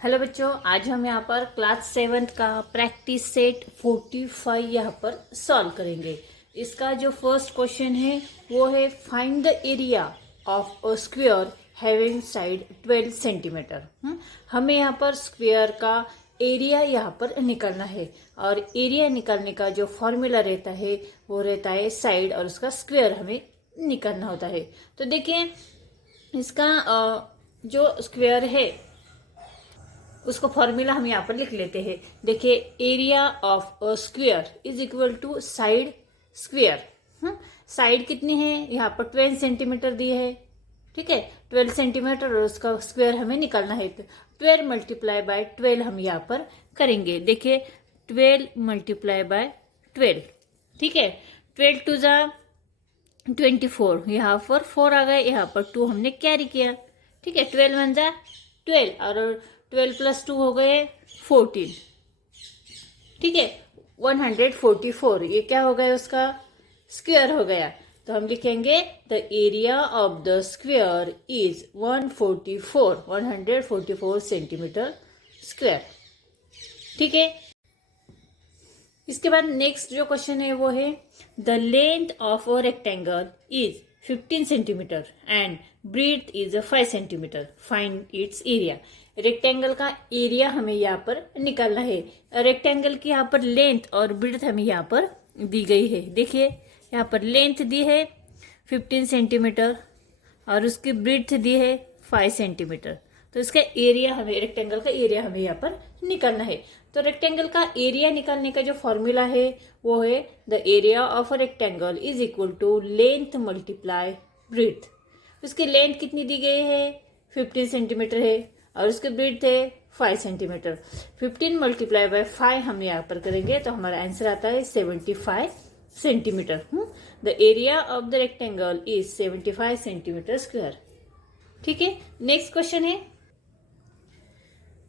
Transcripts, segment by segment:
Hello बच्चों, आज हम यहाँ पर क्लास 7 का प्रैक्टिस सेट 45 यहाँ पर सॉल्व करेंगे। इसका जो फर्स्ट क्वेश्चन है वो है find the area of a square having side 12 centimetre. हमें यहाँ पर स्क्वायर का एरिया यहाँ पर निकालना है और एरिया निकालने का जो फॉर्मूला रहता है वो रहता है साइड और उसका स्क्वायर हमें निकालना होता है। तो देखिए इसका जो स्क्वायर है उसको फॉर्मूला हम यहाँ पर लिख लेते हैं। देखिए area of a square is equal to side square. Side कितनी है यहाँ पर 12 सेंटीमीटर दी है, ठीक है, 12 सेंटीमीटर और उसका स्क्वायर हमें निकालना है। तो 12 मल्टीप्लाई बाय 12 हम यहाँ पर करेंगे। देखिए 12 मल्टीप्लाई बाय 12, ठीक है, 12 टू जा 24, यहाँ पर 4 आ गए, यहाँ पर 2 हमने कैरी किया, ठीक है, 12 वन जा 12 और 12 प्लस 2 हो गए 14, ठीक है, 144। ये क्या हो गया, उसका स्क्वायर हो गया। तो हम लिखेंगे the area of the square is 144 centimetre square, ठीक है। इसके बाद नेक्स्ट जो क्वेश्चन है वो है the length of a rectangle is 15 centimetre and breadth is 5 centimetre, find its area. Rectangle का एरिया हमें यहाँ पर निकालना है। रेक्टेंगल की यहाँ पर लेंथ और ब्रीथ हमें यहाँ पर दी गई है। देखिए यहाँ पर लेंथ दी है 15 सेंटीमीटर और उसकी ब्रीथ दी है 5 सेंटीमीटर। तो इसका एरिया हमें, रेक्टेंगल का एरिया हमें यहाँ पर निकालना है। तो रेक्टेंगल का एरिया निकालने का जो फॉर्मूला है वो है the area of a rectangle is equal to length multiply breadth. उसकी लेंथ कितनी दी गई है 15 सेंटीमीटर है और उसके ब्रीथ है 5 सेंटीमीटर। 15 मल्टीप्लाई बाय 5 हम यहाँ पर करेंगे तो हमारा आंसर आता है 75 centimetre. The area of the rectangle is 75 centimetre square, ठीक है। नेक्स्ट क्वेश्चन है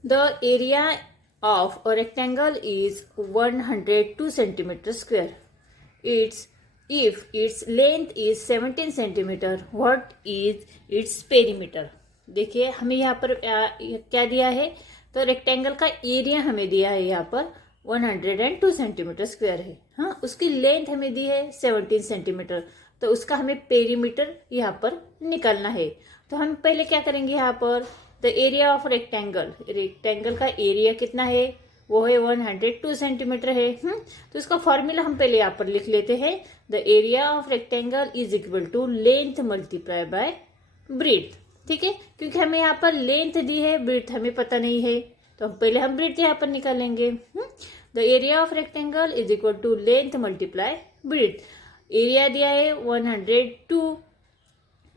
the area of a rectangle is 102 centimeter square. If its length is 17 centimeter, what is its perimeter? देखिए हमें यहाँ पर क्या दिया है, तो रेक्टेंगल का एरिया हमें दिया है यहाँ पर 102 सेंटीमीटर स्क्वायर है। हाँ, उसकी लेंथ हमें दी है 17 सेंटीमीटर, तो उसका हमें पेरीमीटर यहाँ पर निकालना है। तो हम पहले क्या करेंगे, यहाँ पर the area of rectangle, rectangle का एरिया कितना है वो है 102 सेंटीमीटर है। तो इसका फॉर्मूला हम पहले यहाँ पर लिख लेते हैं। The area of rectangle is equal to length multiply by breadth, ठीक है, क्योंकि हमें यहाँ पर लेंथ दी है, ब्रीथ हमें पता नहीं है, तो हम पहले हम ब्रीथ यहाँ पर निकालेंगे। The area of rectangle is equal to length multiply breadth. Area दिया है 102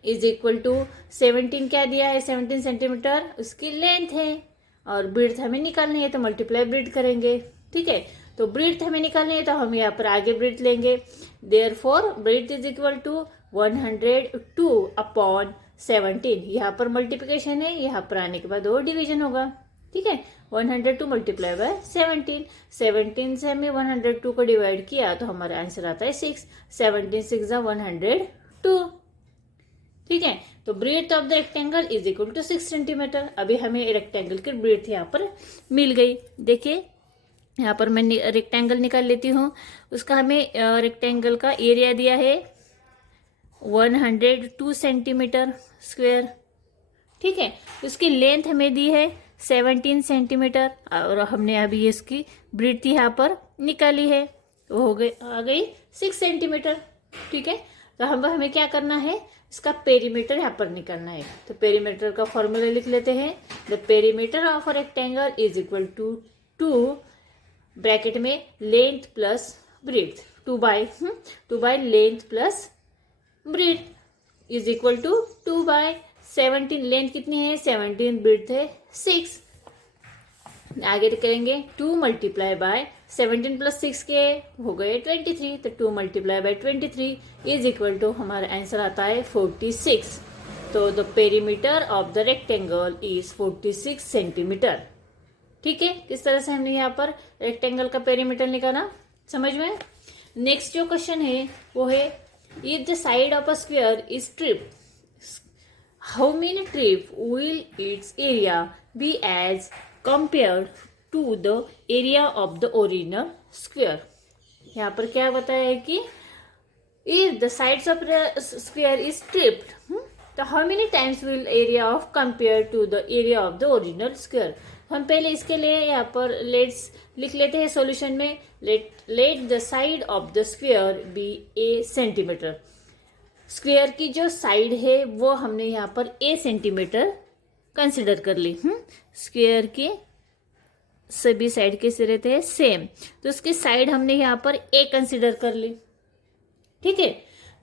इज इक्वल टू 17, क्या दिया है 17 सेंटीमीटर उसकी लेंथ है और ब्रीथ हमें निकालनी है, तो मल्टीप्लाई ब्रीथ करेंगे, ठीक है। तो ब्रीथ हमें निकालनी है तो हम यहाँ पर आगे ब्रीथ लेंगे। Therefore breadth is equal to 102 upon 17, यहाँ पर मल्टीप्लिकेशन है, यहाँ पर आने के बाद वो डिवीजन होगा, ठीक है। 102 मल्टीप्लाई बाय 17 से हमें 102 को डिवाइड किया तो हमारा आंसर आता है 6। 17 6 102, ठीक है। तो breadth of the rectangle is equal to 6 centimetre. अभी हमें रेक्टेंगल की ब्रीथ यहाँ पर मिल गई। देखिए यहाँ पर मैं रेक्टेंगल निकाल लेती हूँ। उसका हमें रेक्टेंगल का एरिया दिया है 102 सेंटीमीटर स्क्वायर, ठीक है। उसकी लेंथ हमें दी है 17 सेंटीमीटर और हमने अभी इसकी ब्रीथ यहाँ पर निकाली है, वो हो गई आ गई 6 सेंटीमीटर, ठीक है। तो हमें क्या करना है, इसका पेरीमीटर यहाँ पर निकालना है। तो पेरीमीटर का फॉर्मूला लिख लेते हैं। The perimeter of a rectangle is equal to 2 bracket में length plus breadth, 2 by length plus breadth is equal to 2 by 17। Length कितनी है 17, ब्रीथ है 6। आगे करेंगे 2 मल्टीप्लाई बाय 17 प्लस 6 के हो गए 23, तो 2 multiply by 23 is equal to हमारा आंसर आता है 46। तो the perimeter of the rectangle is 46 centimetre, ठीक है। किस तरह से हमने यहाँ पर रेक्टेंगल का पेरीमीटर निकाला, समझ में। नेक्स्ट जो क्वेश्चन है वो है if the side of a square is trip, how many trip will its area be as compared to the area of the original square. यहाँ पर क्या बताया है कि if the sides of the square is stripped, तो how many times will area of compare to the area of the original square। हम पहले इसके लिए यहाँ पर लेट्स लिख लेते हैं सॉल्यूशन में, let the side of the square be a centimetre. Square की जो साइड है वो हमने यहाँ पर ए सेंटीमीटर कंसिडर कर ली। स्क्वायर के सभी साइड कैसे रहते हैं, सेम, तो उसकी साइड हमने यहाँ पर ए कंसिडर कर ली। ठीक है,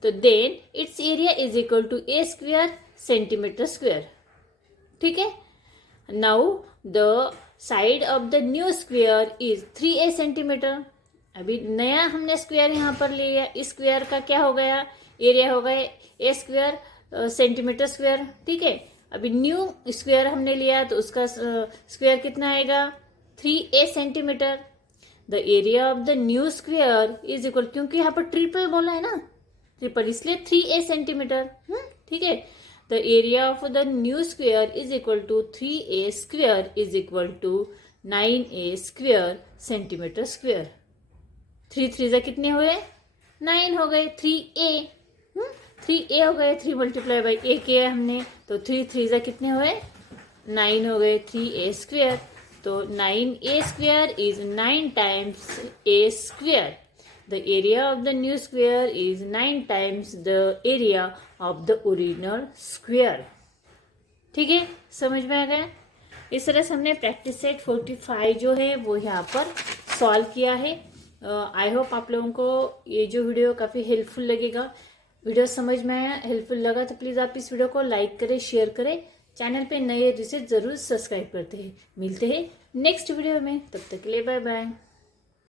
तो then its area is equal to a square centimetre square. ठीक है, now the side of the new square is 3a centimetre. अभी नया हमने स्क्वायर यहाँ पर ले लिया, इस स्क्वायर का क्या हो गया, एरिया हो गया ए स्क्वायर सेंटीमीटर स्क्वायर। ठीक है, अभी न्यू स्क्वायर हमने लिया तो उसका स्क्वायर कितना आएगा, 3a centimetre. The area of the new square is equal, क्योंकि यहाँ पर ट्रिपल बोला है ना, ट्रिपल, इसलिए 3a सेंटीमीटर। ठीक है, the area of the new square is equal to 3a square is equal to 9a square centimetre square. 3 जा कितने हुए, 9 हो गए, 3a हो गए, 3 मल्टीप्लाई बाई ए किया हमने, तो 3 जा कितने हुए, 9 हो गए, 3a स्क्वायर। तो 9a square is 9 times a square. The area of the new square is 9 times the area of the original square. ठीक है, समझ में आ गया। इस तरह से हमने प्रैक्टिस सेट 45 जो है वो यहाँ पर सॉल्व किया है। आई होप आप लोगों को ये जो वीडियो काफ़ी हेल्पफुल लगेगा। वीडियो समझ में आया, हेल्पफुल लगा तो प्लीज़ आप इस वीडियो को लाइक करें, शेयर करें। चैनल पे नए जिसे ज़रूर सब्सक्राइब करते हैं। मिलते हैं नेक्स्ट वीडियो में, तब तक के लिए बाय बाय।